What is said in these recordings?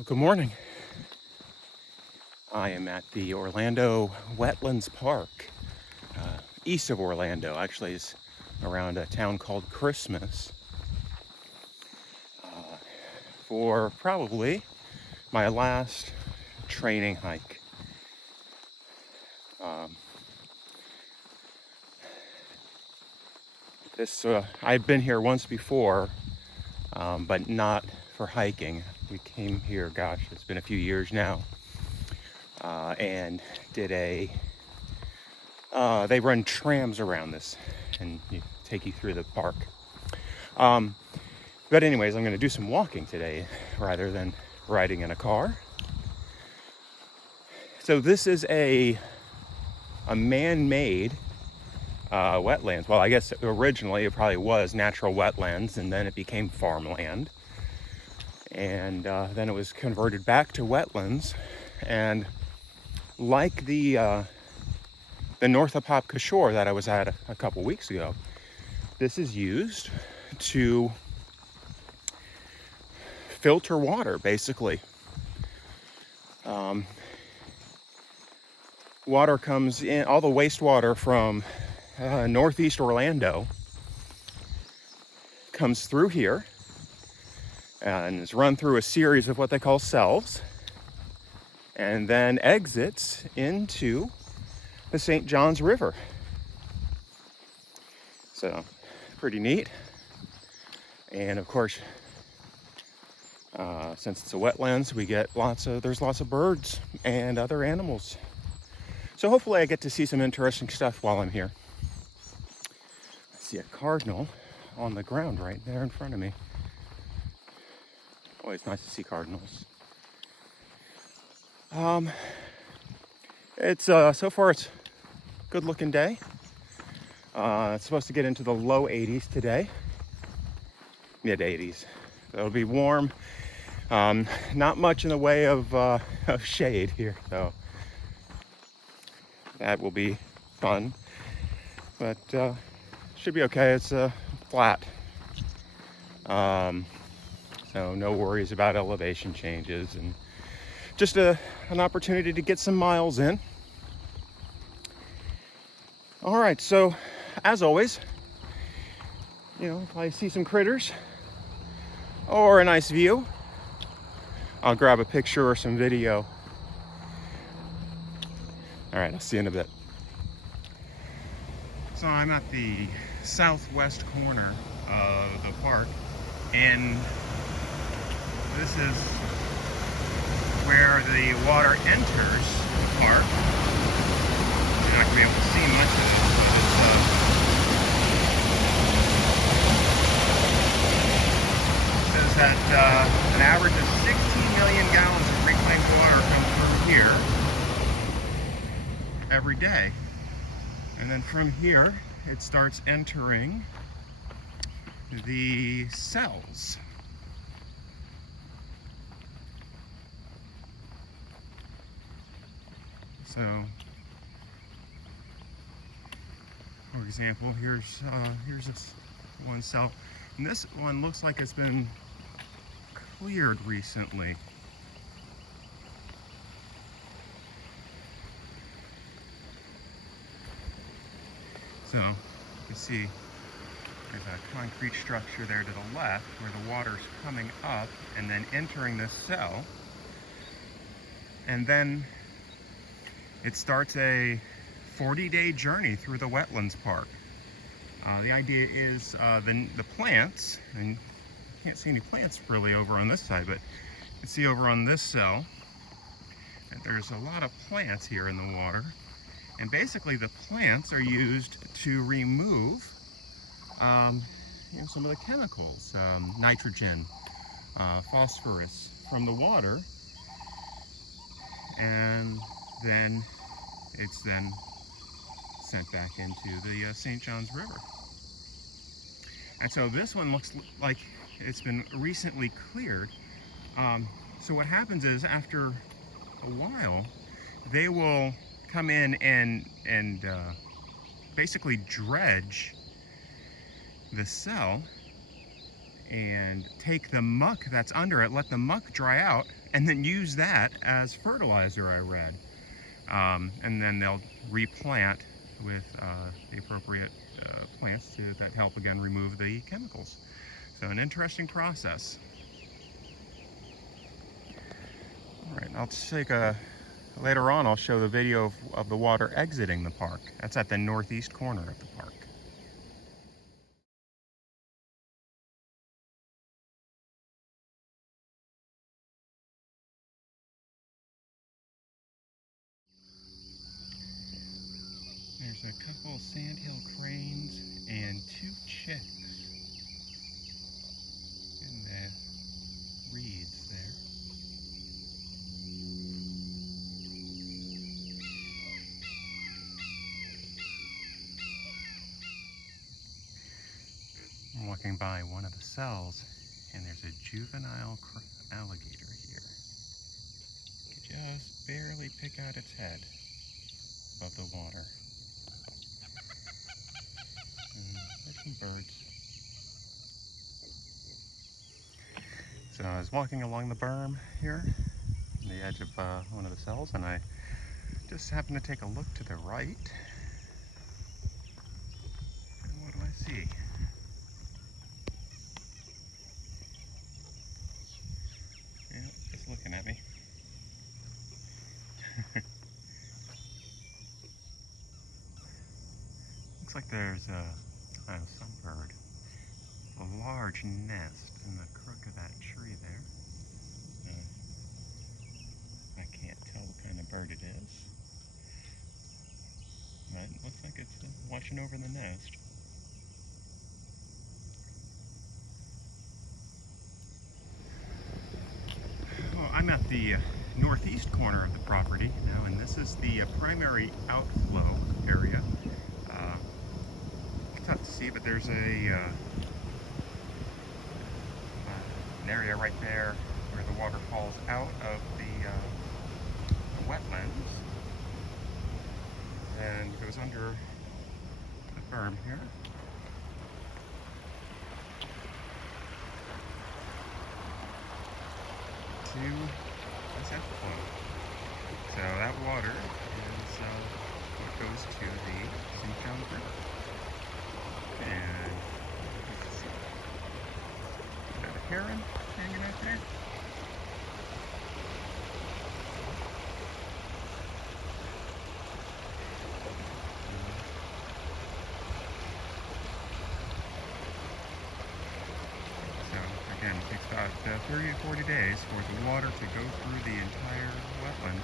Well, good morning. I am at the Orlando Wetlands Park, east of Orlando. Actually, it's around a town called Christmas, for probably my last training hike. Um, I've been here once before, but not for hiking. We came here, gosh, it's been a few years now, and did they run trams around this and take you through the park. But anyways, I'm going to do some walking today rather than riding in a car. So this is a man-made wetlands. Well, I guess originally it probably was natural wetlands, and then it became farmland, and then it was converted back to wetlands. And like the North Apopka shore that I was at a couple weeks ago, this is used to filter water, basically. Water comes in, all the wastewater from northeast Orlando comes through here and is run through a series of what they call cells, and then exits into the St. Johns River. So pretty neat. And of course, since it's a wetlands, we get there's lots of birds and other animals. So hopefully I get to see some interesting stuff while I'm here. I see a cardinal on the ground right there in front of me. Always nice to see cardinals. It's so far it's a good looking day. It's supposed to get into the low 80s today, mid 80s. It'll be warm. Not much in the way of shade here, so that will be fun. But should be okay. It's flat, so no worries about elevation changes, and just an opportunity to get some miles in. All right, so as always, if I see some critters or a nice view, I'll grab a picture or some video. All right, I'll see you in a bit. So I'm at the southwest corner of the park, and this is where the water enters the park. You're not going to be able to see much of it, but it says that an average of 16 million gallons of reclaimed water come through here every day. And then from here, it starts entering the cells. So, for example, here's this one cell, and this one looks like it's been cleared recently. So you can see there's a concrete structure there to the left where the water's coming up and then entering this cell, and then it starts a 40-day journey through the wetlands park. The idea is the plants, and you can't see any plants really over on this side, but you can see over on this cell that there's a lot of plants here in the water. And basically the plants are used to remove some of the chemicals, nitrogen, phosphorus from the water, and then it's then sent back into the St. Johns River. And so this one looks like it's been recently cleared. So what happens is, after a while, they will come in and basically dredge the cell and take the muck that's under it, let the muck dry out, and then use that as fertilizer, I read. And then they'll replant with the appropriate plants that help again remove the chemicals. So an interesting process. All right, I'll take later on I'll show the video of the water exiting the park. That's at the northeast corner of the park. There's a couple of sandhill cranes and 2 chicks in the reeds there. I'm walking by one of the cells, and there's a juvenile alligator here. You can just barely pick out its head above the water. And there's some birds. So I was walking along the berm here, on the edge of one of the cells, and I just happened to take a look to the right. And what do I see? Yeah, just looking at me. Looks like there's some bird. A large nest in the crook of that tree there. I can't tell what kind of bird it is. But it looks like it's watching over the nest. Well, I'm at the northeast corner of the property now, and this is the primary outflow area. It's tough to see, but there's an area right there where the water falls out of the wetlands and goes under the berm here. To this outflow. So that water is what goes to the St. Johns River. And is that a heron hanging out there? Again, it takes about 30 to 40 days for the water to go through the entire wetland,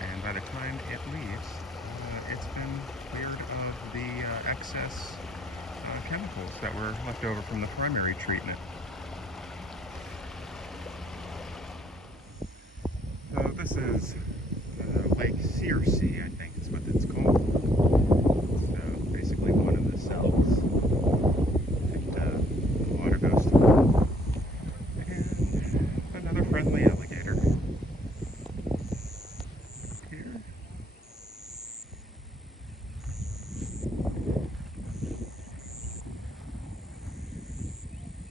and by the time it leaves, it's been cleared of the excess chemicals that were left over from the primary treatment. So this is Lake Searcy, I think is what it's called. So basically one of the cells that the water goes through. Another friendly alligator. Here.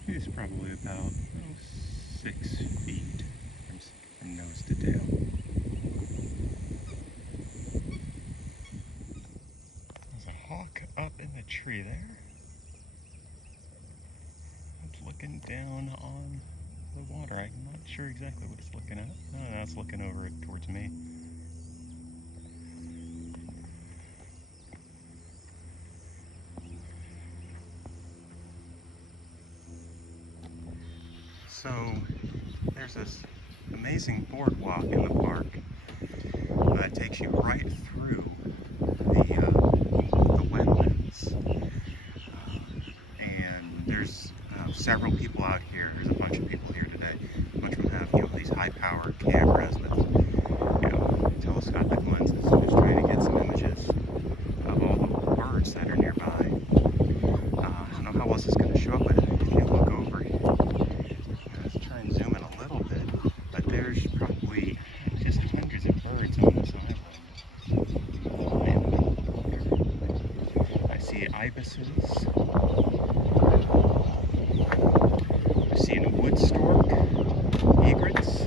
He's probably about 6 feet from nose to tail. There's a hawk up in the tree there. It's looking down on the water. I'm not sure exactly what it's looking at. Oh, no, it's looking over it towards me. So there's this amazing boardwalk in the park that takes you right through the wetlands. And there's several people out here. There's a bunch of people here today. A bunch of them have these high-powered cameras with telescopic lenses, just trying to get some images of all the birds that are nearby. I don't know how else it's going to show up, but if you look over, let's try and zoom in a little bit. But there's probably just hundreds of birds on this island. I see ibises. I've seen wood stork, egrets,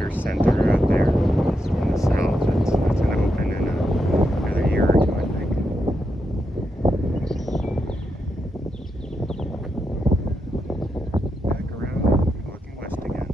visitor center out there. This one in the south, that's going to open in another year or two, I think. Back around, looking west again.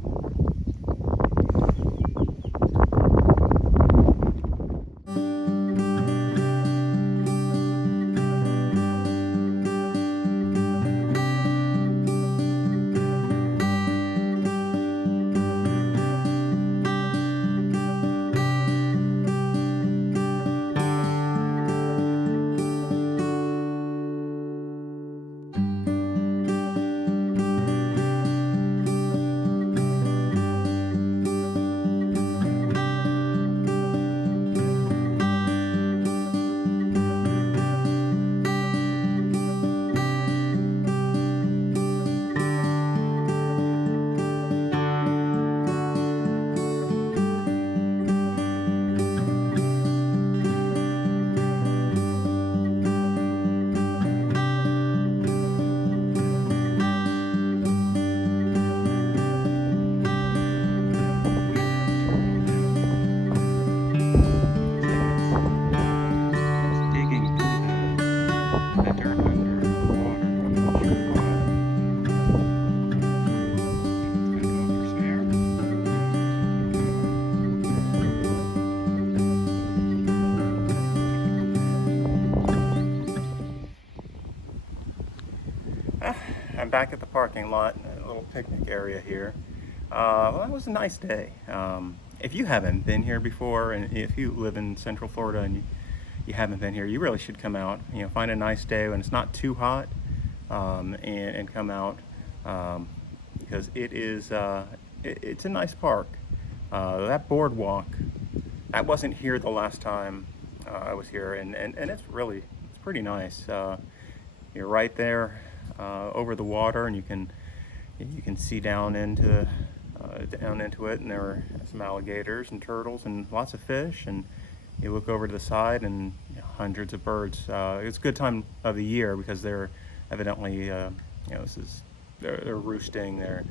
I'm back at the parking lot, a little picnic area here. Well, it was a nice day. If you haven't been here before, and if you live in Central Florida and you haven't been here, you really should come out. You know, find a nice day when it's not too hot, and come out, because it's a nice park. That boardwalk, that wasn't here the last time I was here, and it's pretty nice. You're right there over the water, and you can see down into it, and there are some alligators and turtles and lots of fish, and you look over to the side and hundreds of birds. It's a good time of the year because they're evidently they're roosting, they're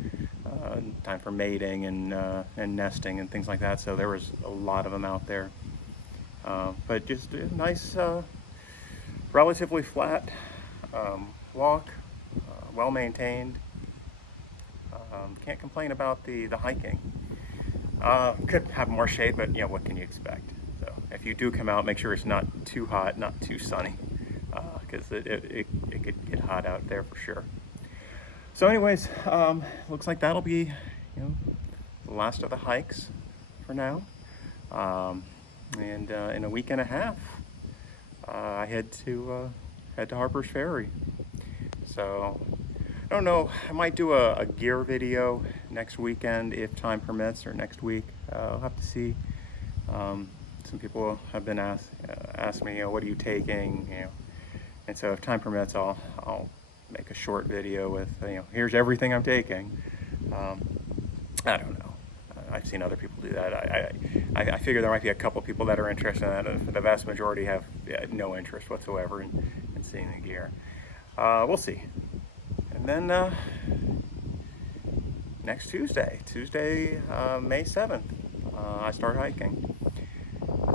time for mating and nesting and things like that, so there was a lot of them out there. But just a nice, relatively flat walk, well maintained. Can't complain about the hiking. Could have more shade, but what can you expect? So if you do come out, make sure it's not too hot, not too sunny, because it could get hot out there for sure. So anyways, looks like that'll be the last of the hikes for now. And in a week and a half, I head to Harper's Ferry. So I don't know, I might do a gear video next weekend if time permits, or next week. I'll have to see. Some people have been asked me, what are you taking? And so if time permits, I'll make a short video with, here's everything I'm taking. I don't know. I've seen other people do that. I figure there might be a couple people that are interested in that. The vast majority have no interest whatsoever in seeing the gear. We'll see. And then next Tuesday, May 7th, I start hiking.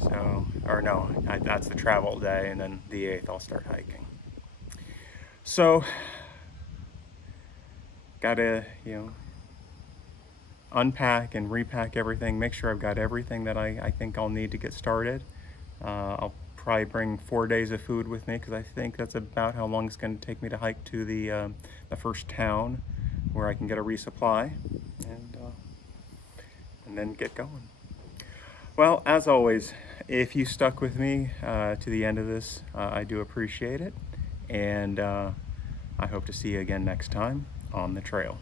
So, or no, that's the travel day, and then the 8th I'll start hiking. So, gotta, unpack and repack everything, make sure I've got everything that I think I'll need to get started. I'll probably bring 4 days of food with me, because I think that's about how long it's going to take me to hike to the first town where I can get a resupply, and then get going. Well, as always, if you stuck with me to the end of this, I do appreciate it, and I hope to see you again next time on the trail.